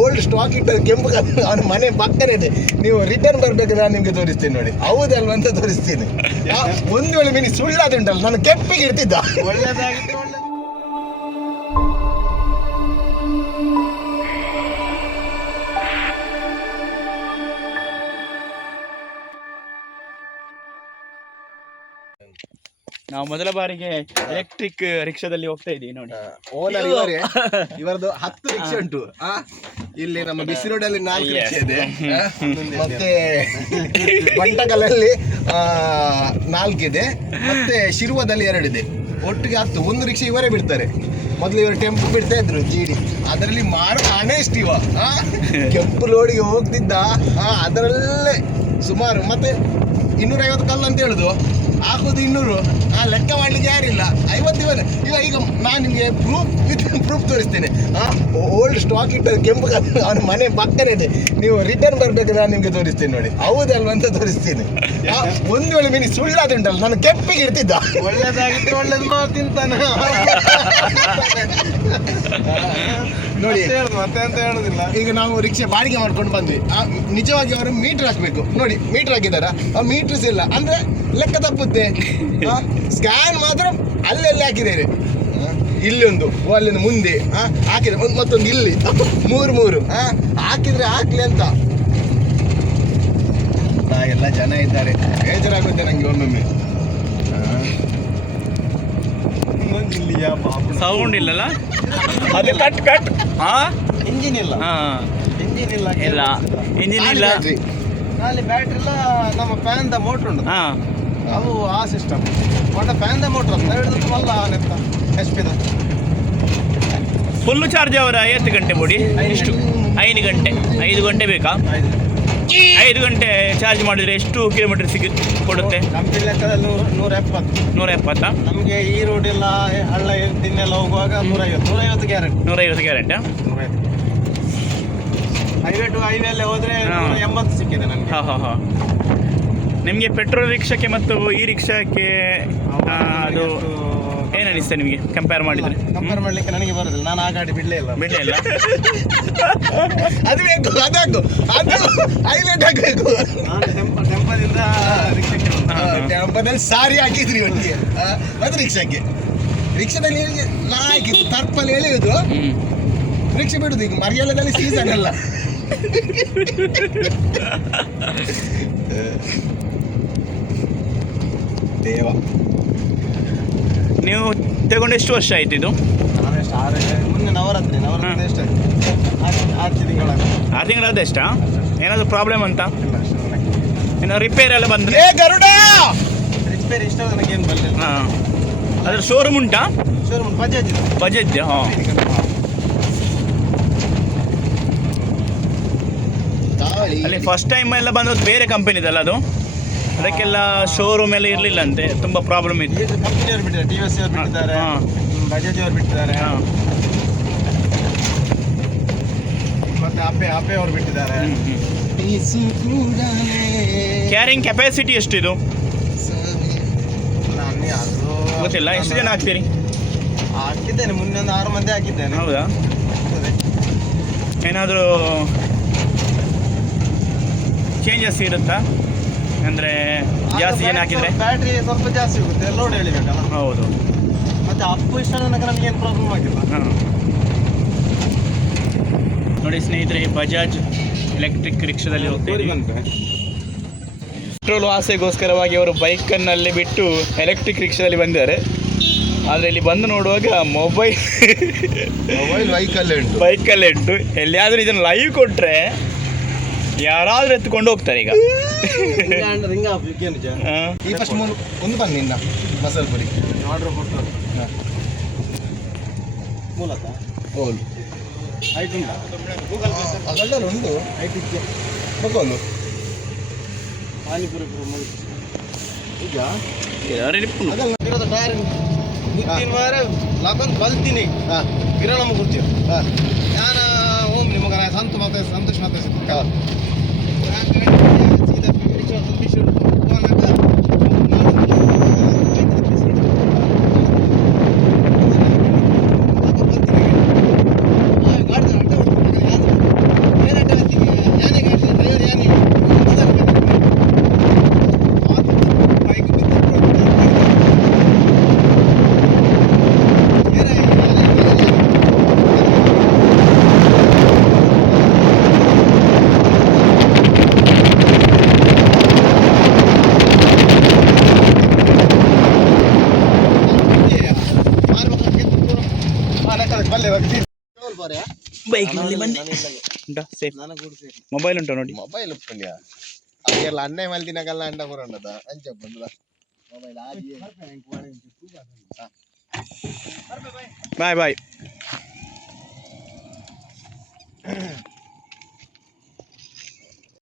Old stock ಇಟ್ಟ ಕೆಂಪು ಅವನ ಮನೆ ಪಕ್ಕನೇ ಇದೆ. ನೀವು ರಿಟರ್ನ್ ಬರ್ಬೇಕಾದ್ರೆ ನಾನು ನಿಮ್ಗೆ ತೋರಿಸ್ತೀನಿ ನೋಡಿ, ಹೌದಲ್ವ ಅಂತ ತೋರಿಸ್ತೀನಿ. ಒಂದು ವೇಳೆ ಮೀನು ಸುಳ್ಳಾದುಂಟಲ್ಲ, ನಾನು ಕೆಂಪಿಗೆ ಇರ್ತಿದ್ದ. ಒಳ್ಳೇದಾಗಿತ್ತು ಒಳ್ಳೇದು. ನಾವು ಮೊದಲ ಬಾರಿಗೆ ಎಲೆಕ್ಟ್ರಿಕ್ ರಿಕ್ಷಾದಲ್ಲಿ ಹೋಗ್ತಾ ಇದ್ದೀವಿ ನೋಡಿ. ಓನರ್ ಇವರದು 10 ರಿಕ್ಷಾ ಉಂಟು. ಇಲ್ಲಿ ನಮ್ಮ ಬಿಸಿ ರೋಡಲ್ಲಿ 4 ರಿಕ್ಷಾ ಇದೆ, ಮತ್ತೆ ಬಂಟಕಲಲ್ಲಿ 4 ಇದೆ, ಮತ್ತೆ ಶಿರುವದಲ್ಲಿ 2 ಇದೆ. ಒಟ್ಟಿಗೆ 10. ಒಂದು ರಿಕ್ಷಾ ಇವರೇ ಬಿಡ್ತಾರೆ. ಮೊದಲು ಇವರು ಟೆಂಪು ಬಿಡ್ತಾ ಇದ್ರು ಜೀಡಿ, ಅದರಲ್ಲಿ ಮಾರು ಹಣ ಎಷ್ಟು ಇವ ಕೆಂಪು ಲೋಡಿಗೆ ಹೋಗ್ತಿದ್ದ. ಅದರಲ್ಲೇ ಸುಮಾರು ಮತ್ತೆ 250 ಕಲ್ಲು ಅಂತ ಹೇಳುದು, ಹಾಕೋದು 200. ಲೆಕ್ಕ ಮಾಡ್ಲಿಕ್ಕೆ ಯಾರಿಲ್ಲ. 50 ಈಗ ನಾನು ನಿಮಗೆ ಪ್ರೂಫ್ ತೋರಿಸ್ತೇನೆ. ಓಲ್ಡ್ ಸ್ಟಾಕ್ ಇಟ್ಟ ಕೆಂಪು ಅವನ ಮನೆ ಪಕ್ಕನೇ ಇದೆ. ನೀವು ರಿಟರ್ನ್ ಬರ್ಬೇಕಾದ್ರೆ ನಾನು ನಿಮ್ಗೆ ತೋರಿಸ್ತೀನಿ ನೋಡಿ, ಹೌದಲ್ವ ಅಂತ ತೋರಿಸ್ತೀನಿ. ಒಂದು ವೇಳೆ ಮೀನು ಸುಳ್ಳಾದುಂಟಲ್ಲ, ನಾನು ಕೆಂಪಿಗೆ ಇರ್ತಿದ್ದ. ಒಳ್ಳೇದಾಗಿತ್ತು ಒಳ್ಳೇದು ಮಾತಿಂತಾನೆ ನೋಡಿ, ಮತ್ತೆ ಅಂತ ಹೇಳುದಿಲ್ಲ. ಈಗ ನಾವು ರಿಕ್ಷಾ ಬಾಡಿಗೆ ಮಾಡ್ಕೊಂಡು ಬಂದ್ವಿ. ನಿಜವಾಗಿ ಅವರು ಮೀಟರ್ ಹಾಕ್ಬೇಕು ನೋಡಿ, ಮೀಟರ್ ಹಾಕಿದಾರ, ಮೀಟರ್ಸ್ ಇಲ್ಲ ಅಂದ್ರೆ ಲೆಕ್ಕ ತಪ್ಪುತ್ತೆ. ಸ್ಕ್ಯಾನ್ ಮಾತ್ರ ಅಲ್ಲೆಲ್ಲಿ ಹಾಕಿದ್ದಾರೆ. ಇಲ್ಲೊಂದು ಅಲ್ಲಿಂದ ಮುಂದೆ ಹಾಕಿದ್ರೆ ಮತ್ತೊಂದು ಇಲ್ಲಿ 3 ಹಾಕಿದ್ರೆ ಹಾಕ್ಲಿ ಅಂತ. ಎಲ್ಲ ಜನ ಇದ್ದಾರೆ, ಬೇಜಾರಾಗುತ್ತೆ ನಂಗೆ ಒಮ್ಮೊಮ್ಮೆ. ಸೌಂಡ್ ಇಲ್ಲಲ್ಲ, ಅದು ಕಟ್ ಇಂಜಿನ್ ಇಲ್ಲ. ಇಂಜಿನ್ ಇಲ್ಲ, ಇಲ್ಲ ಇಂಜಿನ್ ಇಲ್ಲ, ಅಲ್ಲಿ ಬ್ಯಾಟ್ರಿ ಇಲ್ಲ. ನಮ್ಮ ಫ್ಯಾನ್ ದ ಮೋಟ್ರ್ ಉಂಟು, ಅವು ಆ ಸಿಸ್ಟಮ್ ಒಟ್ಟ ಫ್ಯಾನ್ ದ ಮೋಟ್ರ್ ಅಂತ ಹೇಳಿದ್ರು ಅಲ್ಲ. ನೆತ್ತ HP ಫುಲ್ ಚಾರ್ಜ್ ಅವರ 8 ಗಂಟೆ ಬೋಡಿ ಎಷ್ಟು? 5 ಗಂಟೆ 5 ಗಂಟೆ ಬೇಕಾ? 5 ಗಂಟೆ ಚಾರ್ಜ್ ಮಾಡಿದರೆ ಎಷ್ಟು ಕಿಲೋಮೀಟರ್ ಕೊಡುತ್ತೆ? ಕಂಪನಿ ಲೆಕ್ಕದಲ್ಲಿ 170. ನಮಗೆ ಈ ರೋಡ್ ಎಲ್ಲ ಹಳ್ಳ ದಿನ್ನೆಲ್ಲ ಹೋಗುವಾಗ 150 guarantee. 150 guarantee. Highway to highway ಅಲ್ಲೇ ಹೋದ್ರೆ 80 ಸಿಕ್ಕಿದೆ ನಮಗೆ. ಹಾಂ. ನಿಮಗೆ ಪೆಟ್ರೋಲ್ ರಿಕ್ಷಾಕ್ಕೆ ಮತ್ತು ಈ ರಿಕ್ಷಾಕ್ಕೆ ಅದು ಏನು ಅನಿಸ್ತಾ ನಿಮಗೆ ಕಂಪೇರ್ ಮಾಡಿದರೆ? ಕಂಪೇರ್ ಮಾಡಲಿಕ್ಕೆ ನನಗೆ ಬರೋದಿಲ್ಲ, ನಾನು ಆ ಗಾಡಿ ಬಿಡಲೇ ಇಲ್ಲ. ಅದು ಬೇಕು, ಅದಾಕು, ಅದು ಹೈಲೈಟ್ ಆಗಬೇಕು. ಟೆಂಪದಿಂದ ರಿಕ್ಷಾಕ್ಕೆ ಟೆಂಪದಲ್ಲಿ ಸಾರಿ ಹಾಕಿದ್ರಿ ಒಟ್ಟಿಗೆ, ಅದು ರಿಕ್ಷಾದಲ್ಲಿ ನಾ ಹಾಕಿದ್ದು ತರ್ಪಲ್ಲಿ ಎಳೆಯುವುದು, ರಿಕ್ಷಾ ಬಿಡುದು. ಈಗ ಮರ್ಯಾಲದಲ್ಲಿ ಸೀಸನ್ ಅಲ್ಲ. ದೇವ, ನೀವು ತಗೊಂಡು ಎಷ್ಟು ವರ್ಷ ಆಯ್ತು ಇದು? ಮುಂದೆ ನವರಾತ್ರಿ ಎಷ್ಟು 6 ತಿಂಗಳ. 6 ತಿಂಗಳಾದ ಎಷ್ಟಾ? ಏನಾದರೂ ಪ್ರಾಬ್ಲಮ್ ಅಂತ? ಏನೋ ರಿಪೇರ್ ಎಲ್ಲ ಬಂದರೆ? ಗರುಡ ರಿಪೇರ್ ಇಷ್ಟ ನನಗೇನು ಬರಲಿಲ್ಲ. ಹಾಂ, ಅದ್ರ ಶೋರೂಮ್ ಉಂಟಾ? ಶೋರೂಮ್ ಬಜಾಜ್. ಹಾಂ. ಅಲ್ಲಿ ಫಸ್ಟ್ ಟೈಮ್ ಎಲ್ಲ ಬಂದದ್ದು ಬೇರೆ ಕಂಪನಿದಲ್ಲ ಅದು, ಅದಕ್ಕೆಲ್ಲ ಶೋರೂಮ್ ಎಲ್ಲ ಇರಲಿಲ್ಲ ಅಂತೆ, ತುಂಬ ಪ್ರಾಬ್ಲಮ್ ಇತ್ತು. ಕಂಪನಿಯವರು ಬಿಟ್ಟಿದ್ದಾರೆ, TVS ಅವರು ಬಿಟ್ಟಿದ್ದಾರೆ, ಬಜಾಜ್ ಅವರು ಬಿಟ್ಟಿದ್ದಾರೆ, ಮತ್ತೆ ಅಪ್ಪೆ ಅವರು ಬಿಟ್ಟಿದ್ದಾರೆ. ಕ್ಯಾರಿಂಗ್ ಕೆಪಾಸಿಟಿ ಎಷ್ಟಿದು ಗೊತ್ತಿಲ್ಲ. ಎಷ್ಟು ಜನ ಹಾಕ್ತೀರಿ? ಹಾಕಿದ್ದೇನೆ, ಮೊನ್ನೆ ಒಂದು 6 ಮಂದಿ ಹಾಕಿದ್ದೇನೆ. ಹೌದಾ? ಏನಾದರೂ ಚೇಂಜಸ್ ಇರುತ್ತಾ ಅಂದರೆ ಜಾಸ್ತಿ ಜನ ಹಾಕಿದರೆ? ಬ್ಯಾಟ್ರಿ ಸ್ವಲ್ಪ ಜಾಸ್ತಿ ಹೋಗುತ್ತೆ, ಲೋಡ್ ಎಳಿಬೇಕಲ್ಲ. ಹೌದು. ಮತ್ತು ಅಪ್ಪು ಇಷ್ಟ ನನಗೆ ನಮಗೇನು ಪ್ರಾಬ್ಲಮ್ ಆಗಿಲ್ಲ. ಹಾಂ ನೋಡಿ ಸ್ನೇಹಿತರೆ, ಬಜಾಜ್ ಎಲೆಕ್ಟ್ರಿಕ್ ರಿಕ್ಷಾದಲ್ಲಿ ಹೋಗ್ತೀವಿ. ಪೆಟ್ರೋಲ್ ಆಸೆಗೋಸ್ಕರವಾಗಿ ಅವರು ಬೈಕನ್ನಲ್ಲಿ ಬಿಟ್ಟು ಎಲೆಕ್ಟ್ರಿಕ್ ರಿಕ್ಷಾದಲ್ಲಿ ಬಂದಿದ್ದಾರೆ. ಆದರೆ ಇಲ್ಲಿ ಬಂದು ನೋಡುವಾಗ ಮೊಬೈಲ್ ಬೈಕಲ್ಲೇ ಉಂಟು. ಎಲ್ಲಿಯಾದರೂ ಇದನ್ನು ಲೈವ್ ಕೊಟ್ಟರೆ ಯಾರಾದರೂ ಎತ್ಕೊಂಡು ಹೋಗ್ತಾರೆ. ಈಗ ಒಂದು ಬನ್ನಿ ಮಸಾಲೆ ಪುರಿ ಆರ್ಡರ್ ಕೊಟ್ಟು ಮೂಲತಃ ಓಲು ಐಟ್ ಉಂಟಾ? ಅದೆಲ್ಲರೂ ಉಂಟು. ಐಟಿಕ್ಕೆ ಮಗಲು ಪಾನಿಪುರಿ ಈಗ लागून बोलती नाही गिराणा मग खुर्ची ओम मग संत माता संतोष माता ಬೈಕ್ನಲ್ಲಿ ಬಂದೆ ಉಂಟಾ ಸೇಫ್ ಮೊಬೈಲ್ ಉಂಟು ನೋಡಿ ಮೊಬೈಲ್ ಉಪ್ಪಲ್ಯ ಅದೆಲ್ಲ ಅನ್ನೆ ಮಲ್ದಿನಗಲ್ಲ ಅಂಡ ಬರೋಣದ ಅಂಚ ಬಂದ ಮೊಬೈಲ್ ಬಾಯ್ ಬಾಯ್